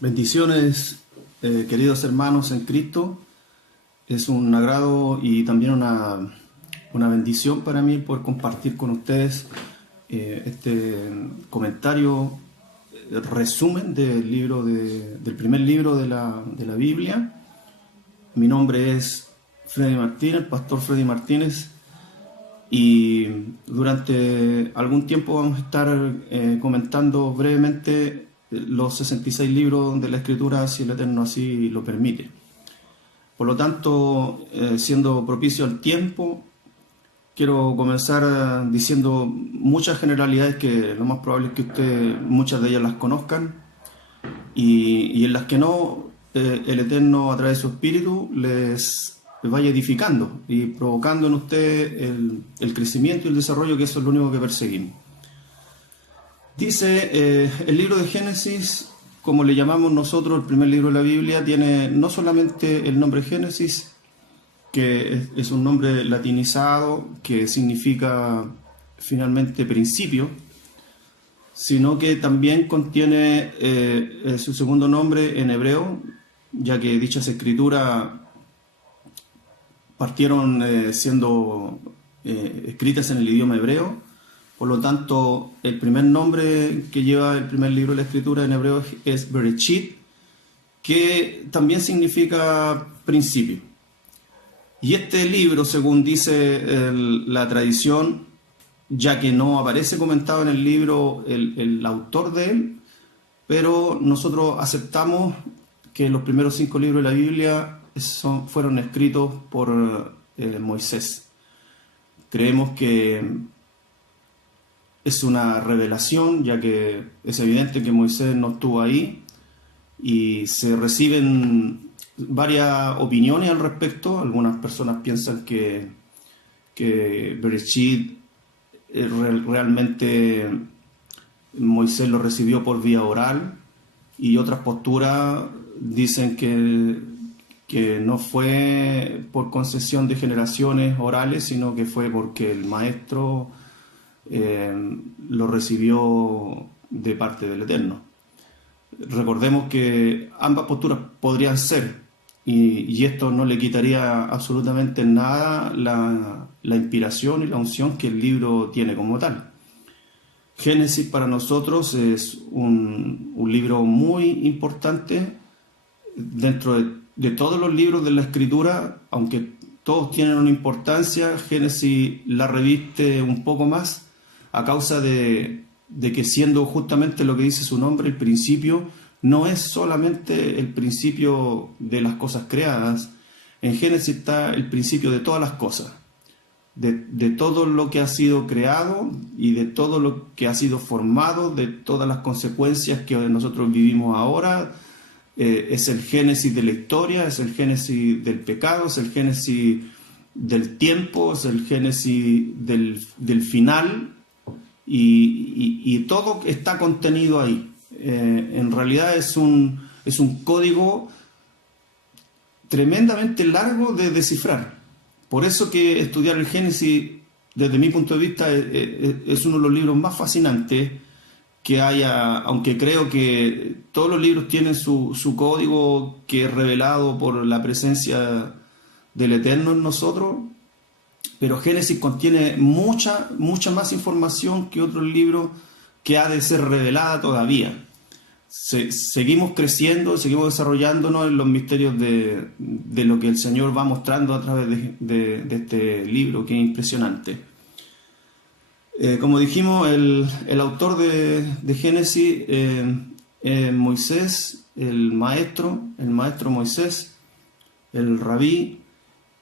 Bendiciones, queridos hermanos en Cristo. Es un agrado y también una bendición para mí poder compartir con ustedes este comentario, resumen del primer libro de la Biblia. Mi nombre es Freddy Martínez, pastor Freddy Martínez, y durante algún tiempo vamos a estar comentando brevemente los 66 libros de la Escritura, si el Eterno así lo permite. Por lo tanto, siendo propicio al tiempo, quiero comenzar diciendo muchas generalidades que lo más probable es que muchas de ellas las conozcan, y en las que no, el Eterno a través de su Espíritu les vaya edificando y provocando en usted el crecimiento y el desarrollo, que eso es lo único que perseguimos. Dice el libro de Génesis, como le llamamos nosotros, el primer libro de la Biblia, tiene no solamente el nombre Génesis, que es un nombre latinizado que significa finalmente principio, sino que también contiene su segundo nombre en hebreo, ya que dichas escrituras partieron siendo escritas en el idioma hebreo. Por lo tanto, el primer nombre que lleva el primer libro de la Escritura en hebreo es Bereshit, que también significa principio. Y este libro, según dice la tradición, ya que no aparece comentado en el libro el autor de él, pero nosotros aceptamos que los primeros 5 libros de la Biblia fueron escritos por Moisés. Creemos que es una revelación, ya que es evidente que Moisés no estuvo ahí, y se reciben varias opiniones al respecto. Algunas personas piensan que Bereshit realmente Moisés lo recibió por vía oral, y otras posturas dicen que no fue por concesión de generaciones orales, sino que fue porque el maestro lo recibió de parte del Eterno. Recordemos que ambas posturas podrían ser, y esto no le quitaría absolutamente nada la inspiración y la unción que el libro tiene como tal. Génesis para nosotros es un libro muy importante dentro de todos los libros de la Escritura. Aunque todos tienen una importancia, Génesis la reviste un poco más, a causa de que, siendo justamente lo que dice su nombre, el principio, no es solamente el principio de las cosas creadas. En Génesis está el principio de todas las cosas, de todo lo que ha sido creado y de todo lo que ha sido formado, de todas las consecuencias que nosotros vivimos ahora. Es el génesis de la historia, es el génesis del pecado, es el génesis del tiempo, es el génesis del final. Y todo está contenido ahí. En realidad es un código tremendamente largo de descifrar. Por eso que estudiar el Génesis, desde mi punto de vista, es uno de los libros más fascinantes que haya, aunque creo que todos los libros tienen su código, que es revelado por la presencia del Eterno en nosotros. Pero Génesis contiene mucha más información que otros libros, que ha de ser revelada todavía. Seguimos creciendo, seguimos desarrollándonos en los misterios de lo que el Señor va mostrando a través de este libro, que es impresionante. Como dijimos, el autor de Génesis es Moisés, el maestro Moisés, el rabí.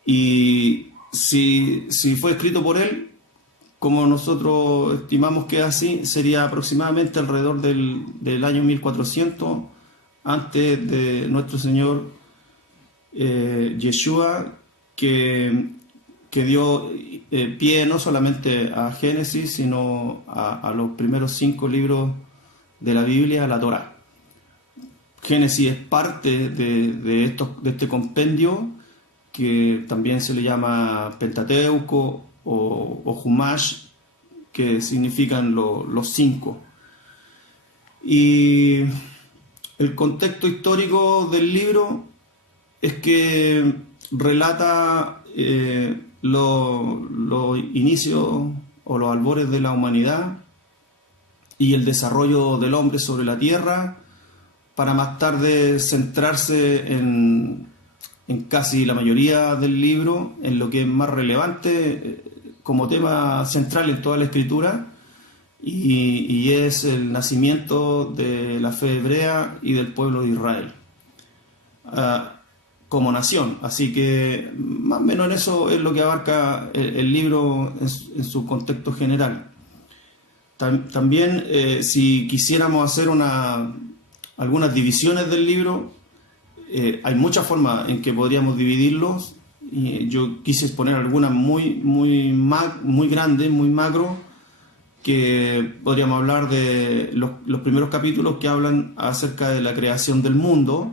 Y si fue escrito por él, como nosotros estimamos que es así, sería aproximadamente alrededor del año 1400 antes de nuestro Señor Yeshua, que dio pie no solamente a Génesis, sino a los primeros 5 libros de la Biblia, a la Torá. Génesis es parte de este compendio, que también se le llama Pentateuco o Humash, que significan los 5. Y El contexto histórico del libro es que relata los inicios o los albores de la humanidad y el desarrollo del hombre sobre la tierra, para más tarde centrarse en casi la mayoría del libro, en lo que es más relevante como tema central en toda la escritura, y es el nacimiento de la fe hebrea y del pueblo de Israel como nación. Así que más o menos en eso es lo que abarca el libro en su contexto general. También si quisiéramos hacer algunas divisiones del libro, hay muchas formas en que podríamos dividirlos, y yo quise exponer algunas muy grandes, muy macro, que podríamos hablar de los primeros capítulos que hablan acerca de la creación del mundo.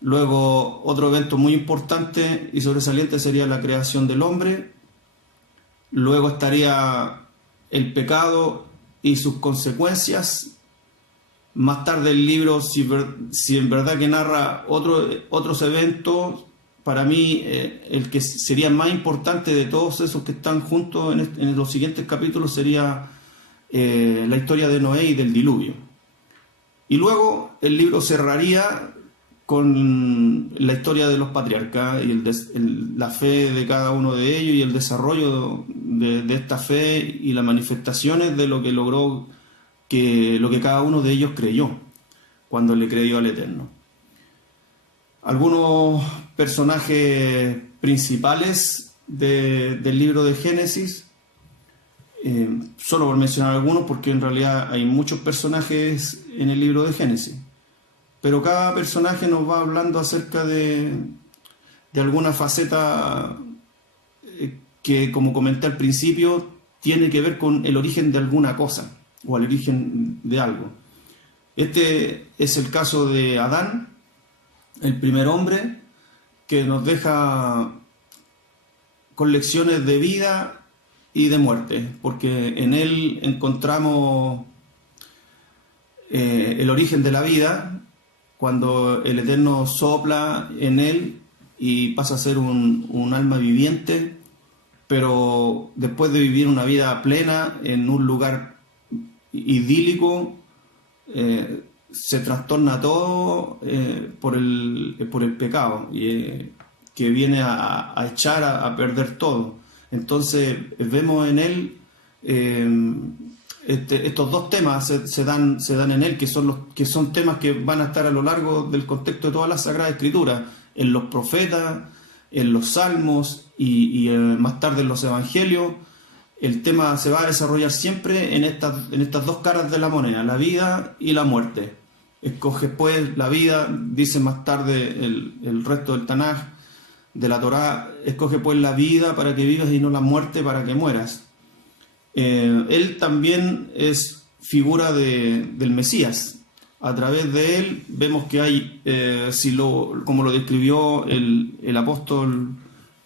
Luego, otro evento muy importante y sobresaliente sería la creación del hombre. Luego estaría el pecado y sus consecuencias. Más tarde el libro, si en verdad que narra otros eventos, para mí el que sería más importante de todos esos que están juntos en los siguientes capítulos sería la historia de Noé y del diluvio. Y luego el libro cerraría con la historia de los patriarcas y la fe de cada uno de ellos y el desarrollo de esta fe y las manifestaciones de lo que logró, lo que cada uno de ellos creyó cuando le creyó al Eterno. Algunos personajes principales del libro de Génesis, solo por mencionar algunos, porque en realidad hay muchos personajes en el libro de Génesis, pero cada personaje nos va hablando acerca de alguna faceta que, como comenté al principio, tiene que ver con el origen de alguna cosa o el origen de algo. Este es el caso de Adán, el primer hombre, que nos deja con lecciones de vida y de muerte, porque en él encontramos el origen de la vida, cuando el Eterno sopla en él y pasa a ser un alma viviente, pero después de vivir una vida plena en un lugar idílico, se trastorna todo por el pecado, que viene a echar a perder todo. Entonces vemos en él estos dos temas se dan en él, que son temas que van a estar a lo largo del contexto de toda la Sagrada Escritura, en los profetas, en los salmos y más tarde en los evangelios. El tema se va a desarrollar siempre en estas dos caras de la moneda, la vida y la muerte. Escoge pues la vida, dice más tarde el resto del Tanaj, de la Torá: escoge pues la vida para que vivas y no la muerte para que mueras. Él también es figura del Mesías. A través de él vemos que hay, como lo describió el apóstol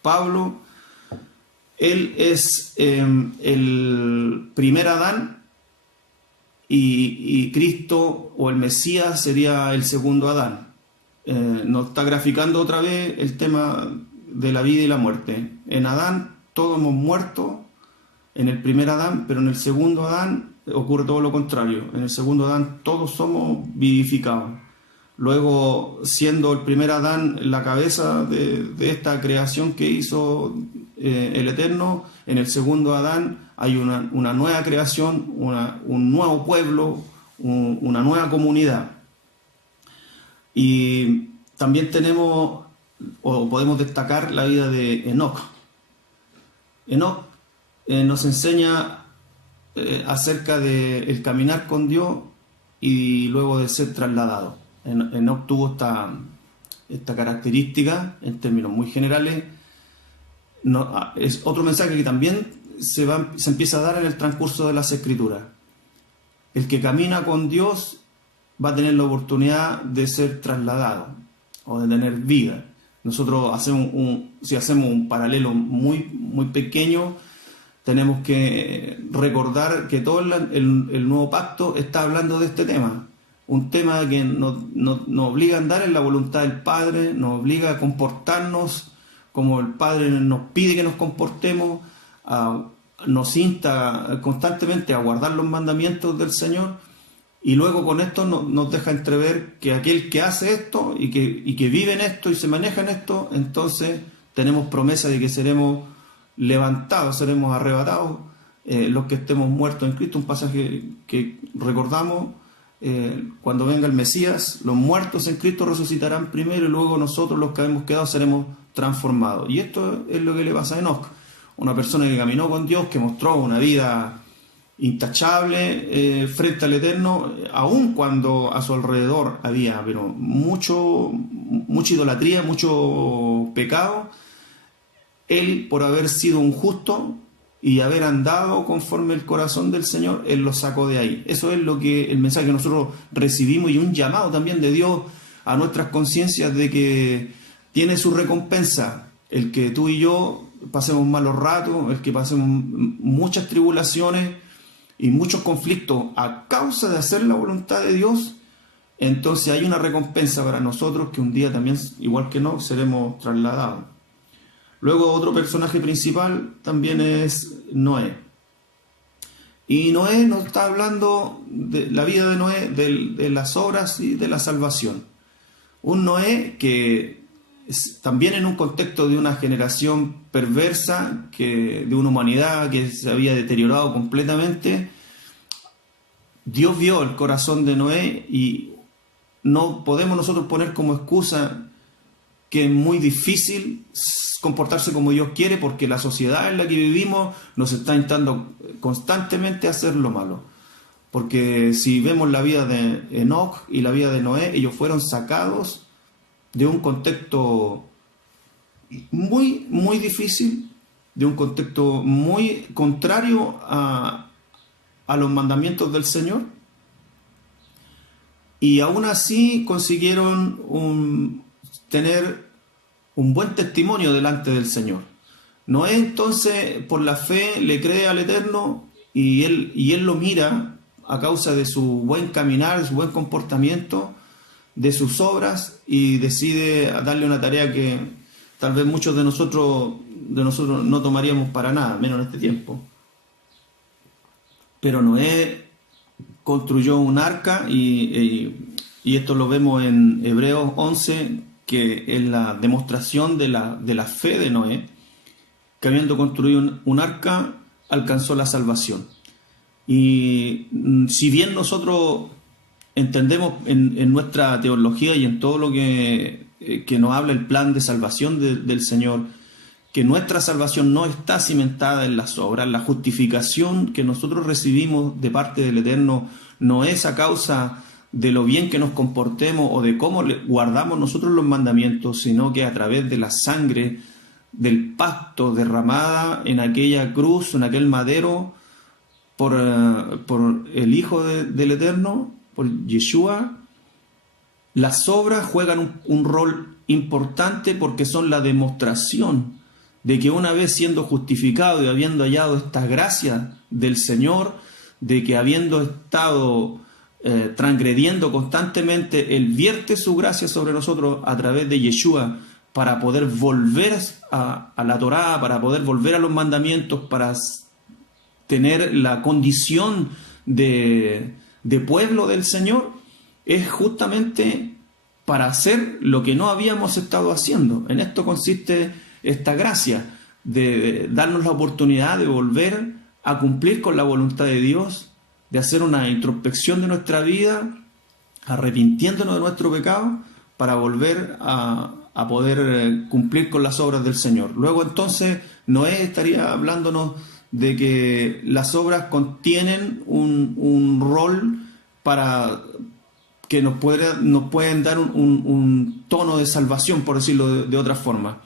Pablo, él es el primer Adán, y Cristo o el Mesías sería el segundo Adán. Nos está graficando otra vez el tema de la vida y la muerte. En Adán todos hemos muerto, en el primer Adán, pero en el segundo Adán ocurre todo lo contrario. En el segundo Adán todos somos vivificados. Luego, siendo el primer Adán la cabeza de esta creación que hizo el Eterno, en el segundo Adán hay una nueva creación, un nuevo pueblo, una nueva comunidad. Y también tenemos, o podemos destacar, la vida de Enoc. Enoc nos enseña acerca del caminar con Dios y luego de ser trasladado. Enoc tuvo esta característica en términos muy generales. Es otro mensaje que también se empieza a dar en el transcurso de las Escrituras. El que camina con Dios va a tener la oportunidad de ser trasladado o de tener vida. Nosotros si hacemos un paralelo muy, muy pequeño, tenemos que recordar que todo el nuevo pacto está hablando de este tema. un tema que nos obliga a andar en la voluntad del Padre, nos obliga a comportarnos como el Padre nos pide que nos comportemos, nos insta constantemente a guardar los mandamientos del Señor, y luego con esto nos deja entrever que aquel que hace esto y que vive en esto y se maneja en esto, entonces tenemos promesa de que seremos levantados, seremos arrebatados, los que estemos muertos en Cristo, un pasaje que recordamos. Cuando venga el Mesías, los muertos en Cristo resucitarán primero y luego nosotros, los que hemos quedado, seremos transformados. Y esto es lo que le pasa a Enoc, una persona que caminó con Dios, que mostró una vida intachable frente al Eterno, aun cuando a su alrededor había mucha idolatría, mucho pecado. Él, por haber sido un justo y haber andado conforme el corazón del Señor, Él lo sacó de ahí. Eso es lo que el mensaje que nosotros recibimos, y un llamado también de Dios a nuestras conciencias de que tiene su recompensa el que tú y yo pasemos malos ratos, el que pasemos muchas tribulaciones y muchos conflictos a causa de hacer la voluntad de Dios. Entonces hay una recompensa para nosotros que un día también, igual que no, seremos trasladados. Luego otro personaje principal también es Noé. Y Noé nos está hablando de la vida de Noé, de las obras y de la salvación. Un Noé que también en un contexto de una generación perversa, de una humanidad que se había deteriorado completamente, Dios vio el corazón de Noé, y no podemos nosotros poner como excusa que es muy difícil comportarse como Dios quiere, porque la sociedad en la que vivimos nos está instando constantemente a hacer lo malo. Porque si vemos la vida de Enoc y la vida de Noé, ellos fueron sacados de un contexto muy, muy difícil, de un contexto muy contrario a los mandamientos del Señor, y aún así consiguieron tener un buen testimonio delante del Señor. Noé entonces, por la fe, le cree al Eterno, y él lo mira a causa de su buen caminar, de su buen comportamiento, de sus obras, y decide darle una tarea que tal vez muchos de nosotros no tomaríamos para nada, menos en este tiempo. Pero Noé construyó un arca, y esto lo vemos en Hebreos 11, que es la demostración de la fe de Noé, que habiendo construido un arca, alcanzó la salvación. Y si bien nosotros entendemos en nuestra teología y en todo lo que nos habla el plan de salvación del Señor, que nuestra salvación no está cimentada en las obras, la justificación que nosotros recibimos de parte del Eterno no es a causa de lo bien que nos comportemos o de cómo guardamos nosotros los mandamientos, sino que a través de la sangre del pacto derramada en aquella cruz, en aquel madero, por el Hijo del Eterno, por Yeshua. Las obras juegan un rol importante, porque son la demostración de que una vez siendo justificado y habiendo hallado esta gracia del Señor, de que habiendo estado transgrediendo constantemente, Él vierte su gracia sobre nosotros a través de Yeshua, para poder volver a la Torá, para poder volver a los mandamientos, para tener la condición de pueblo del Señor, es justamente para hacer lo que no habíamos estado haciendo. En esto consiste esta gracia, de darnos la oportunidad de volver a cumplir con la voluntad de Dios, de hacer una introspección de nuestra vida, arrepintiéndonos de nuestro pecado, para volver a poder cumplir con las obras del Señor. Luego entonces Noé estaría hablándonos de que las obras contienen un rol para que nos pueden dar un tono de salvación, por decirlo de otra forma.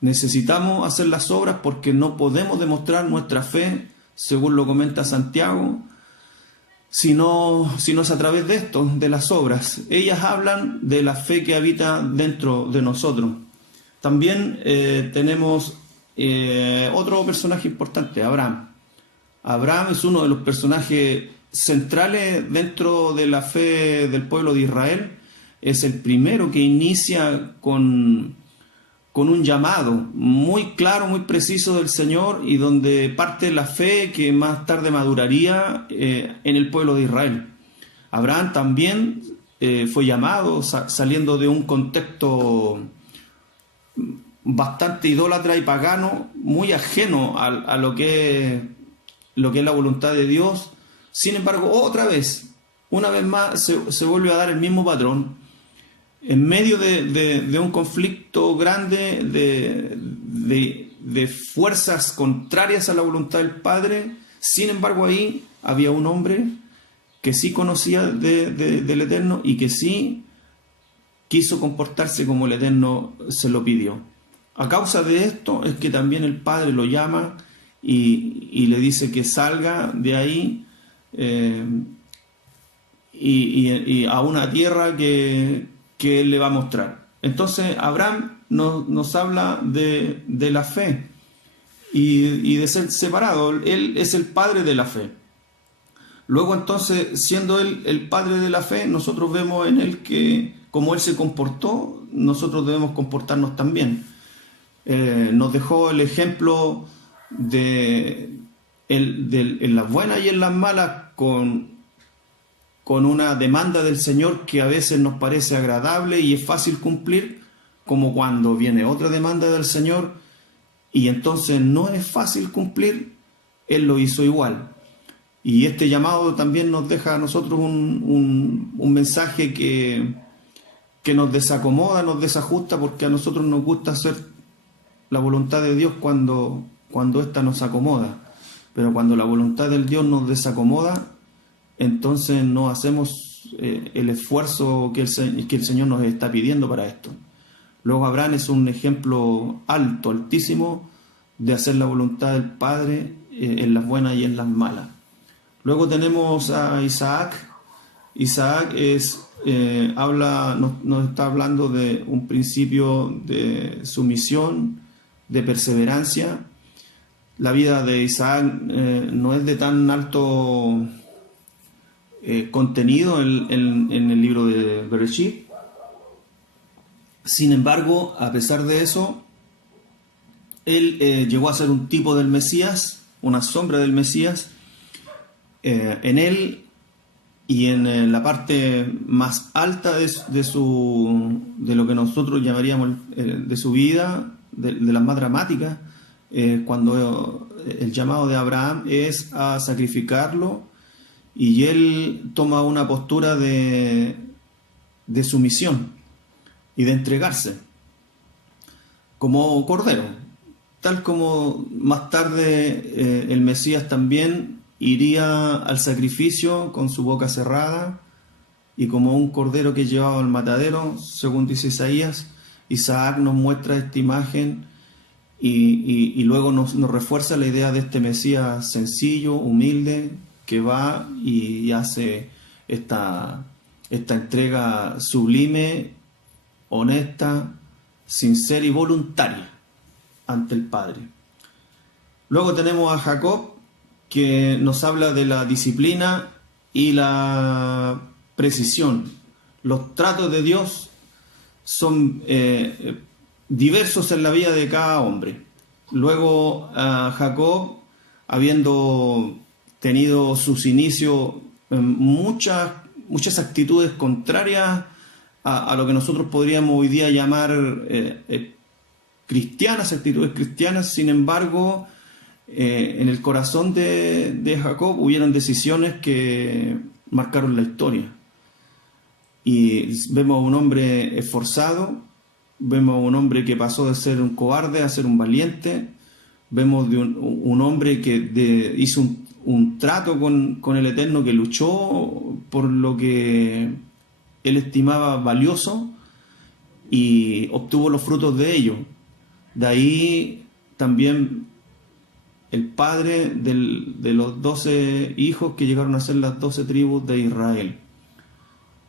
Necesitamos hacer las obras porque no podemos demostrar nuestra fe, según lo comenta Santiago, si no es a través de esto, de las obras. Ellas hablan de la fe que habita dentro de nosotros. También tenemos otro personaje importante, Abraham. Abraham es uno de los personajes centrales dentro de la fe del pueblo de Israel. Es el primero que inicia con un llamado muy claro, muy preciso del Señor, y donde parte la fe que más tarde maduraría en el pueblo de Israel. Abraham también fue llamado saliendo de un contexto bastante idólatra y pagano, muy ajeno a lo que es la voluntad de Dios. Sin embargo, una vez más, se vuelve a dar el mismo patrón. En medio de un conflicto grande, de fuerzas contrarias a la voluntad del Padre, sin embargo ahí había un hombre que sí conocía del Eterno y que sí quiso comportarse como el Eterno se lo pidió. A causa de esto es que también el Padre lo llama y le dice que salga de ahí y a una tierra que Él le va a mostrar. Entonces Abraham nos habla de la fe y de ser separado. Él es el padre de la fe. Luego entonces, siendo Él el padre de la fe, nosotros vemos en Él que como Él se comportó, nosotros debemos comportarnos también. Nos dejó el ejemplo en las buenas y en las malas, con una demanda del Señor que a veces nos parece agradable y es fácil cumplir, como cuando viene otra demanda del Señor y entonces no es fácil cumplir. Él lo hizo igual. Y este llamado también nos deja a nosotros un mensaje que nos desacomoda, nos desajusta, porque a nosotros nos gusta hacer la voluntad de Dios cuando ésta nos acomoda. Pero cuando la voluntad del Dios nos desacomoda, entonces no hacemos el esfuerzo que el Señor nos está pidiendo para esto. Luego Abraham es un ejemplo altísimo de hacer la voluntad del Padre en las buenas y en las malas. Luego tenemos a Isaac. Isaac nos está hablando de un principio de sumisión, de perseverancia. La vida de Isaac no es de tan alto contenido en el libro de Bereshit. Sin embargo, a pesar de eso, él llegó a ser un tipo del Mesías, una sombra del Mesías. En él y en la parte más alta de lo que nosotros llamaríamos de su vida, de las más dramáticas, cuando el llamado de Abraham es a sacrificarlo, y él toma una postura de sumisión y de entregarse como cordero, tal como más tarde el Mesías también iría al sacrificio con su boca cerrada, y como un cordero que llevaba al matadero, según dice Isaías. Isaac nos muestra esta imagen y luego nos refuerza la idea de este Mesías sencillo, humilde, que va y hace esta entrega sublime, honesta, sincera y voluntaria ante el Padre. Luego tenemos a Jacob, que nos habla de la disciplina y la precisión. Los tratos de Dios son diversos en la vida de cada hombre. Luego Jacob, habiendo tenido sus inicios en muchas actitudes contrarias a lo que nosotros podríamos hoy día llamar cristianas, actitudes cristianas, sin embargo, en el corazón de Jacob hubieron decisiones que marcaron la historia. Y vemos a un hombre esforzado, vemos a un hombre que pasó de ser un cobarde a ser un valiente, vemos de un hombre que hizo un trato con el Eterno, que luchó por lo que él estimaba valioso y obtuvo los frutos de ello. De ahí también el padre de los 12 hijos que llegaron a ser las 12 tribus de Israel.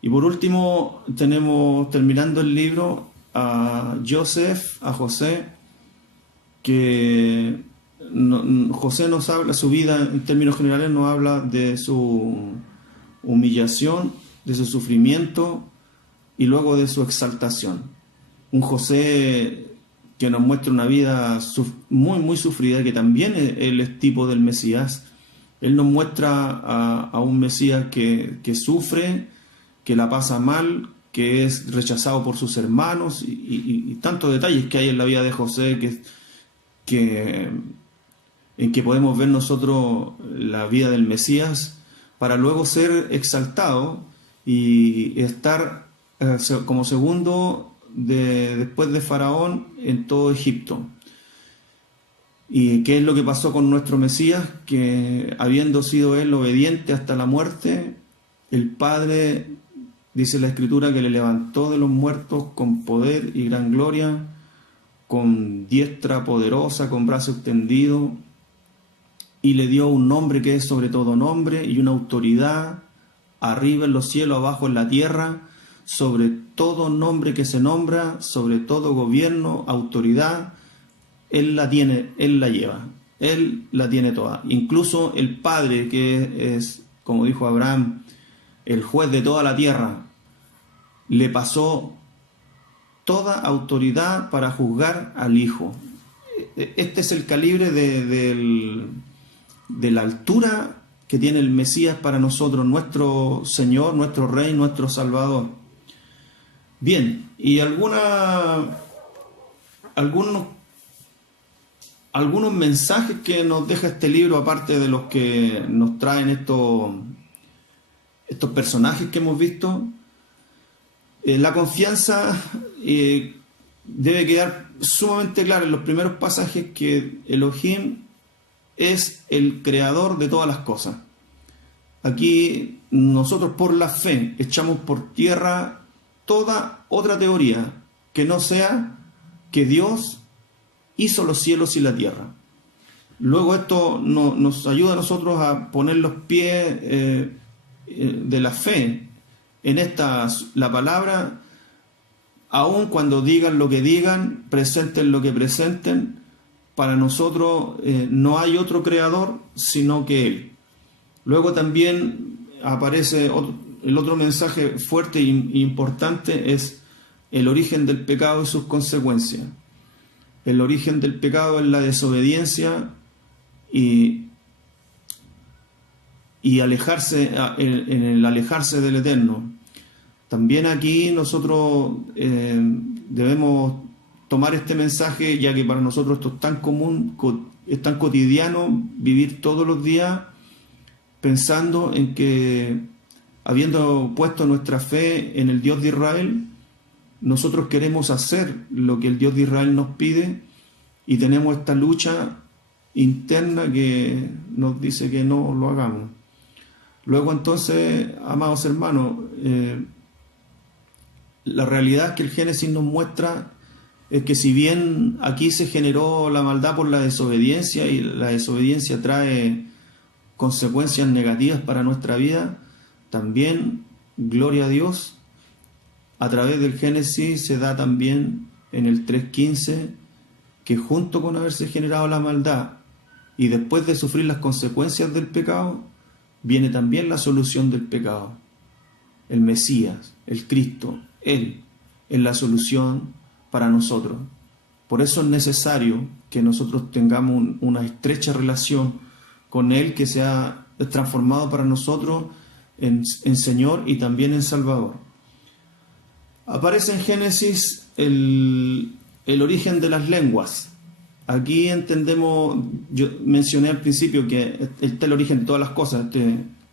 Y por último tenemos, terminando el libro, a José, que José nos habla, su vida en términos generales nos habla de su humillación, de su sufrimiento y luego de su exaltación. Un José que nos muestra una vida muy sufrida, que también él es tipo del Mesías. Él nos muestra a un Mesías que sufre, que la pasa mal, que es rechazado por sus hermanos y tantos detalles que hay en la vida de José en que podemos ver nosotros la vida del Mesías para luego ser exaltado y estar como segundo después de Faraón en todo Egipto. ¿Y qué es lo que pasó con nuestro Mesías? Que habiendo sido él obediente hasta la muerte, el Padre, dice la Escritura, que le levantó de los muertos con poder y gran gloria, con diestra poderosa, con brazo extendido, y le dio un nombre que es sobre todo nombre y una autoridad arriba en los cielos, abajo en la tierra, sobre todo nombre que se nombra, sobre todo gobierno, autoridad. Él la tiene, Él la lleva, Él la tiene toda. Incluso el Padre, que es, como dijo Abraham, el juez de toda la tierra, le pasó toda autoridad para juzgar al Hijo. Este es el calibre de la altura que tiene el Mesías para nosotros, nuestro Señor, nuestro Rey, nuestro Salvador. Bien, y algunos mensajes que nos deja este libro, aparte de los que nos traen estos personajes que hemos visto. La confianza debe quedar sumamente clara en los primeros pasajes que Elohim es el creador de todas las cosas. Aquí nosotros por la fe echamos por tierra toda otra teoría que no sea que Dios hizo los cielos y la tierra. Luego esto nos ayuda a nosotros a poner los pies de la fe en la palabra, aun cuando digan lo que digan, presenten lo que presenten. Para nosotros no hay otro creador sino que Él. Luego también aparece el otro mensaje fuerte e importante, es el origen del pecado y sus consecuencias. El origen del pecado es la desobediencia y alejarse, en el alejarse del Eterno. También aquí nosotros debemos tomar este mensaje, ya que para nosotros esto es tan común, es tan cotidiano vivir todos los días pensando en que, habiendo puesto nuestra fe en el Dios de Israel, nosotros queremos hacer lo que el Dios de Israel nos pide y tenemos esta lucha interna que nos dice que no lo hagamos. Luego entonces, amados hermanos, la realidad que el Génesis nos muestra es que si bien aquí se generó la maldad por la desobediencia y la desobediencia trae consecuencias negativas para nuestra vida, también, gloria a Dios, a través del Génesis se da también en el 3.15 que junto con haberse generado la maldad y después de sufrir las consecuencias del pecado, viene también la solución del pecado. El Mesías, el Cristo, Él es la solución para nosotros. Por eso es necesario que nosotros tengamos una estrecha relación con Él, que sea transformado para nosotros en Señor y también en Salvador. Aparece en Génesis el origen de las lenguas. Aquí entendemos, yo mencioné al principio que está el origen de todas las cosas,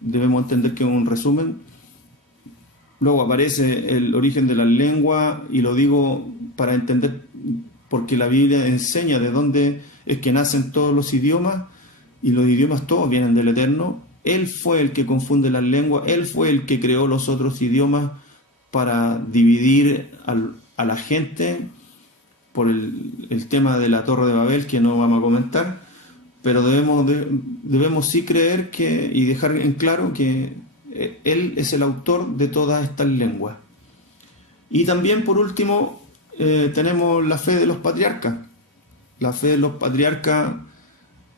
debemos entender que es un resumen. Luego aparece el origen de las lenguas, y lo digo para entender, porque la Biblia enseña de dónde es que nacen todos los idiomas, y los idiomas todos vienen del Eterno. Él fue el que confunde las lenguas, Él fue el que creó los otros idiomas para dividir a la gente por el tema de la Torre de Babel, que no vamos a comentar, pero debemos sí creer y dejar en claro que Él es el autor de todas estas lenguas. Y también, por último, tenemos la fe de los patriarcas. La fe de los patriarcas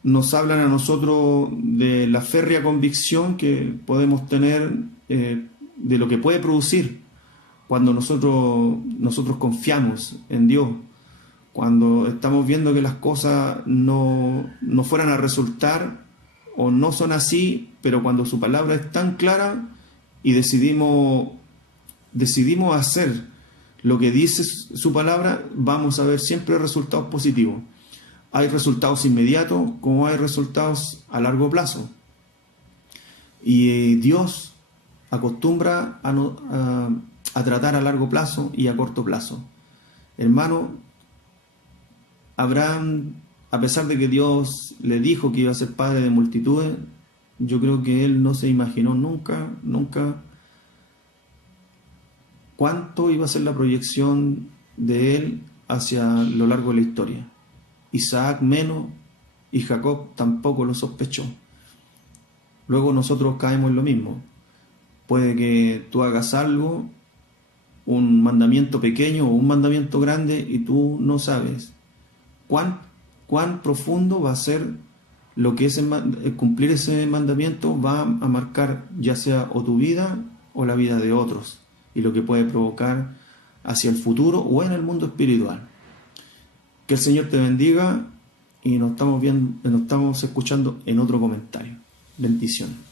nos hablan a nosotros de la férrea convicción que podemos tener de lo que puede producir cuando nosotros confiamos en Dios, cuando estamos viendo que las cosas no fueran a resultar o no son así, pero cuando su palabra es tan clara y decidimos hacer lo que dice su palabra, vamos a ver siempre resultados positivos. Hay resultados inmediatos como hay resultados a largo plazo. Y Dios acostumbra a tratar a largo plazo y a corto plazo. Hermano, Abraham, a pesar de que Dios le dijo que iba a ser padre de multitudes, yo creo que él no se imaginó nunca cuánto iba a ser la proyección de él hacia lo largo de la historia. Isaac menos, y Jacob tampoco lo sospechó. Luego nosotros caemos en lo mismo. Puede que tú hagas algo, un mandamiento pequeño o un mandamiento grande, y tú no sabes cuán profundo va a ser lo que cumplir ese mandamiento va a marcar, ya sea o tu vida o la vida de otros, y lo que puede provocar hacia el futuro o en el mundo espiritual. Que el Señor te bendiga y nos estamos escuchando en otro comentario. Bendiciones.